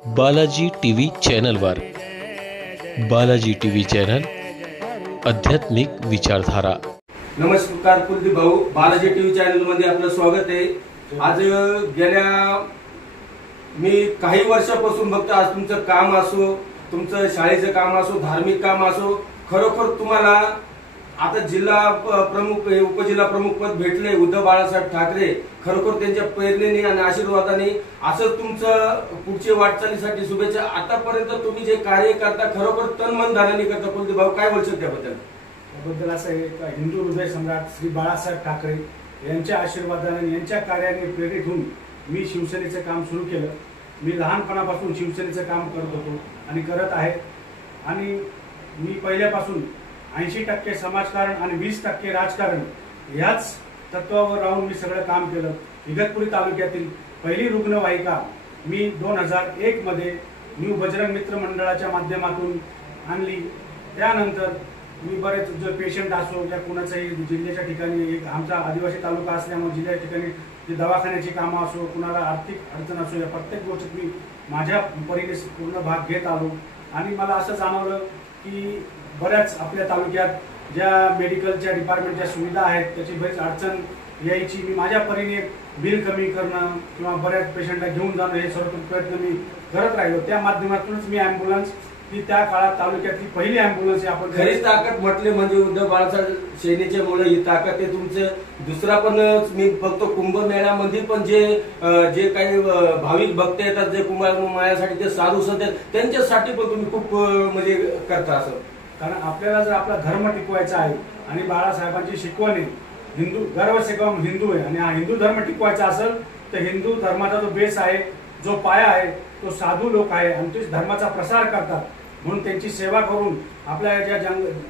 Balaji TV चॅनलवर Balaji TV channel आध्यात्मिक विचारधारा। नमस्कार कुलदीप भाऊ, बालाजी टीव्ही चॅनल मध्ये आपलं स्वागत आहे। आज गेल्या मी काही वर्षापासून बघतो, आज तुमचं काम असो, तुमचं शाळेचं काम असो, धार्मिक काम असो, खरोखर तुम्हाला आता जिल्हा प्रमुख उपजिल्हा प्रमुख पद भेटले उद्धव बाळासाहेब ठाकरे। खरोखर त्यांच्या प्रेरणेने आणि आशीर्वादाने असं तुमचं पुढच्या वाटचालीसाठी शुभेच्छा। आतापर्यंत तुम्ही जे कार्य करता खरोखर तन मन धनाने करता। कुलदीप भाऊ काय बोलशील त्याबद्दल? त्याबद्दल असं आहे का हिंदू हृदय सम्राट श्री बाळासाहेब ठाकरे यांच्या आशीर्वादाने, यांच्या कार्याने प्रेरित होऊन मी शिवसेनेचं काम सुरू केलं। मी लहानपणापासून शिवसेनेचं काम करत होतो आणि करत आहे। आणि मी पहिल्यापासून 80% समाजकारण आणि 20% राजकारण याच तत्वावर राहून मी सगळं काम केलं। इगतपुरी तालुक्यातील पहिली रुग्णवाहिका मी 2001 मध्ये न्यू बजरंग मित्र मंडळाच्या माध्यमातून आणली। त्यानंतर मी बरेच जो पेशंट असो त्या कुणाचाही जिल्ह्याच्या ठिकाणी, आमचा आदिवासी तालुका असल्यामुळे जिल्ह्याच्या ठिकाणी जे दवाखान्याची कामं असो, कुणाला आर्थिक अडचण असो, या प्रत्येक गोष्टीत मी माझ्या परीने पूर्ण भाग घेत आलो। आणि मला असं जाणवलं की बऱ्याच आपल्या तालुक्यात ज्या मेडिकलच्या डिपार्टमेंटच्या सुविधा आहेत त्याची बरीच अडचण यायची। मी माझ्या परीने बिल कमी करणं किंवा बऱ्याच पेशंटला घेऊन जाणं हे सर्व प्रयत्न मी करत राहिलो। त्या माध्यमातूनच मी ॲम्ब्युलन्स ही त्या काळात तालुक्यातली पहिली ॲम्ब्युलन्स आहे। आपण खरी ताकद म्हटले म्हणजे उद्धव बाळासाहेब सेनेच्यामुळे ही ताकद आहे तुमचं। दुसरा पण मी बघतो कुंभमेळ्यामध्ये पण जे काही भाविक भक्त येतात, जे कुंभमेळ्यासाठी ते साधू संत त्यांच्यासाठी पण तुम्ही खूप म्हणजे करता असं। कारण आपल्याला जर आपला धर्म टिकवायचा आहे आणि बाळासाहेबांची शिकवण आहे, हिंदू गर्व शिकवा हिंदू आहे, आणि हा हिंदू धर्म टिकवायचा असेल तर हिंदू धर्माचा जो बेस आहे, जो पाया आहे, तो साधू लोक आहे आणि ते धर्माचा प्रसार करतात। म्हणून त्यांची सेवा करून आपल्या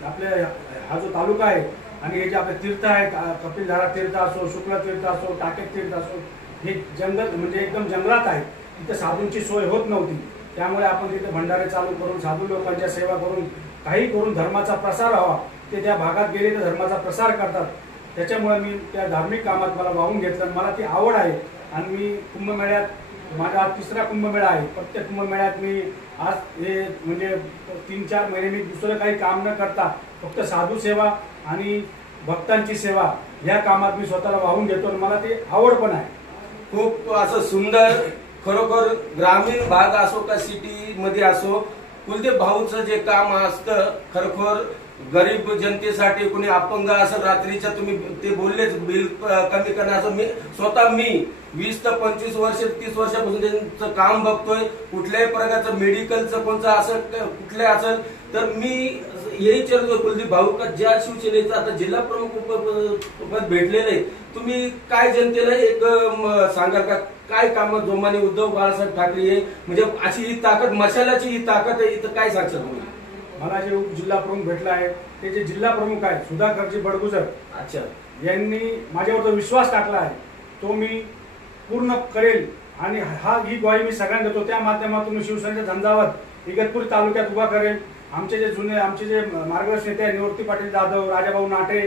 आपल्या हा जो तालुका आहे आणि हे जे आपले तीर्थ आहेत, कपिलधारा तीर्थ असो, शुक्ल तीर्थ असो, टाकेत तीर्थ असो, हे जंगल म्हणजे एकदम जंगलात आहे। तिथे साधूंची सोय होत नव्हती, त्यामुळे आपण तिथे भंडारे चालू करून साधू लोकांच्या सेवा करून काही करून धर्माचा प्रसार व्हावा। ते त्या भागात गेले तर धर्माचा प्रसार करतात। त्याच्यामुळे मी त्या धार्मिक कामात मला वाहून घेतलं, मला ती आवड आहे। आणि मी कुंभमेळ्यात, माझा हा 3रा कुंभमेळा आहे। प्रत्येक कुंभमेळ्यात मी आज हे म्हणजे 3-4 महिने मी दुसरं काही काम न करता फक्त साधू सेवा आणि भक्तांची सेवा या कामात मी स्वतःला वाहून घेतो आणि मला ते आवड पण आहे। खूप असं सुंदर, खरोखर ग्रामीण भाग असो का सिटी मध्ये असो, कुलदीप भाऊचं जे काम असतं खरोखर गरीब जनतेसाठी, कोणी अपंग असं रात्रीच्या तुम्ही ते बोललेच बिल कमी करणं असं, मी स्वतः 20 ते 25 वर्ष 30 वर्षापासून त्यांचं काम बघतोय। कुठल्याही प्रकारचं मेडिकलचं कोणतं असं कुठले असेल तर मी यही विचारतो कुलदीप भाऊ का ज्या शिवसेनेचं आता जिल्हा प्रमुख पद भेटलेलं आहे, तुम्ही काय जनतेला एक सांगाल का काय काम जोमाने उद्धव बाळासाहेब ठाकरे हे म्हणजे अशी ही ताकद, मशालाची ही ताकद आहे, इथं काय सांगशाल तुम्ही? मला जे जिल्हा प्रमुख भेटला आहे ते जे जिल्हा प्रमुख आहेत सुधाकरजी बडगुजर, अच्छा, यांनी माझ्यावर जो विश्वास टाकला आहे तो मी पूर्ण करेल। आणि ही ग्वाही मी सगळ्यांना देतो। त्या माध्यमातून शिवसेनेचा झंझावात इगतपुरी तालुक्यात उभा करेल। आमचे जे मार्गदर्शक नेते आहेत निवृत्ती पाटील जाधव, राजाभाऊ नाटे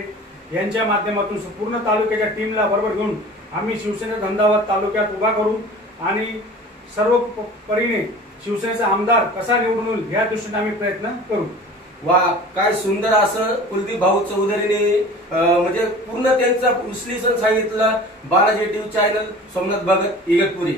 यांच्या माध्यमातून पूर्ण तालुक्याच्या टीमला बरोबर घेऊन आम्ही शिवसेनेचा झंझावात तालुक्यात उभा करू आणि सर्व परीने शिवसेनेचा आमदार कसा निवडून येईल या दृष्टीने आम्ही प्रयत्न करू। वा, काय सुंदर असं कुलदीप भाऊ चौधरीने म्हणजे पूर्ण त्यांचा विश्लेषण सांगितलं। Balaji TV channel, Somnath Bhagat, Igatpuri.